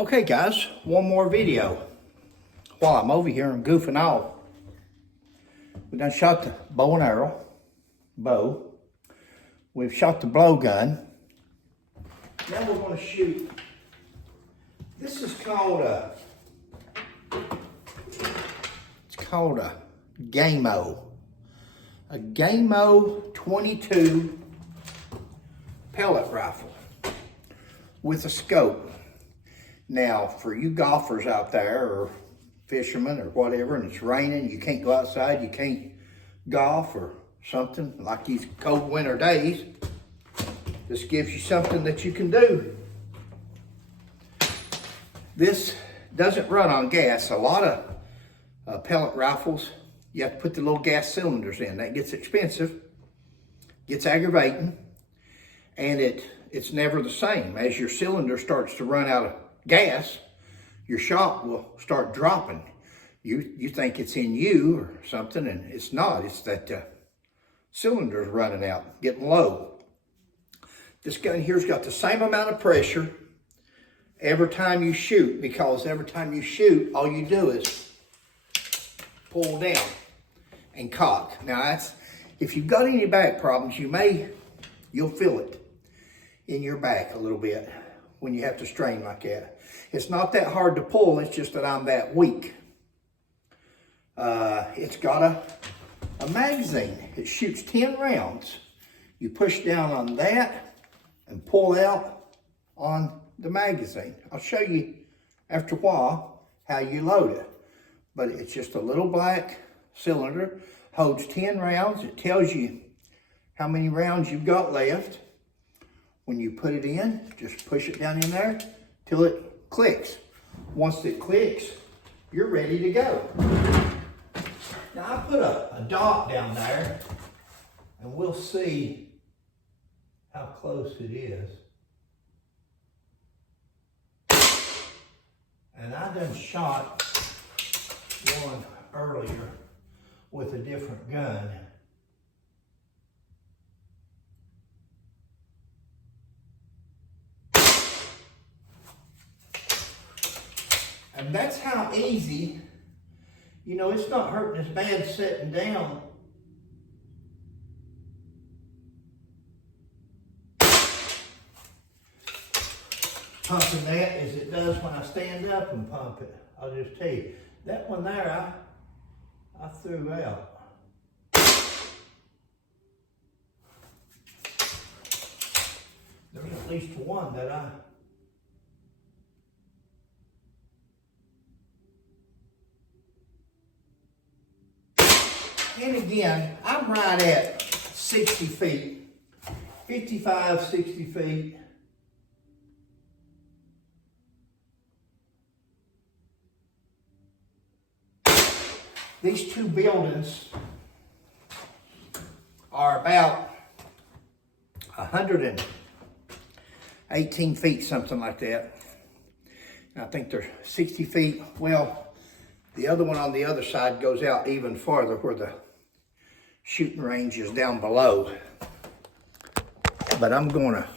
Okay guys, one more video. While I'm over here and goofing off, we done shot the bow and arrow, We've shot the blowgun. Now we're going to shoot. This is called a GAMO. A GAMO 22 pellet rifle with a scope. Now, for you golfers out there or fishermen or whatever, and it's raining, you can't go outside, you can't golf or something like these cold winter days, this gives you something that you can do. This doesn't run on gas. A lot of pellet rifles, you have to put the little gas cylinders in. That gets expensive, gets aggravating, and it's never the same. As your cylinder starts to run out of gas, your shot will start dropping. You think it's in you or something, and it's not. It's that cylinder's running out, getting low. This gun here's got the same amount of pressure every time you shoot, because every time you shoot, all you do is pull down and cock. Now that's, if you've got any back problems, you'll feel it in your back a little bit when you have to strain like that. It's not that hard to pull, it's just that I'm that weak. It's got a magazine. It shoots 10 rounds. You push down on that and pull out on the magazine. I'll show you after a while how you load it. But it's just a little black cylinder, holds 10 rounds. It tells you how many rounds you've got left. When you put it in, just push it down in there till it clicks. Once it clicks, you're ready to go. Now I put a dot down there and we'll see how close it is. And I done shot one earlier with a different gun. And that's how easy, you know, it's not hurting as bad sitting down. Pumping that as it does when I stand up and pump it. I'll just tell you, that one there I threw out. There's at least one that and again, I'm right at 60 feet, 55, 60 feet. These two buildings are about 118 feet, something like that. And I think they're 60 feet. Well, the other one on the other side goes out even farther where the shooting range is down below. But I'm gonna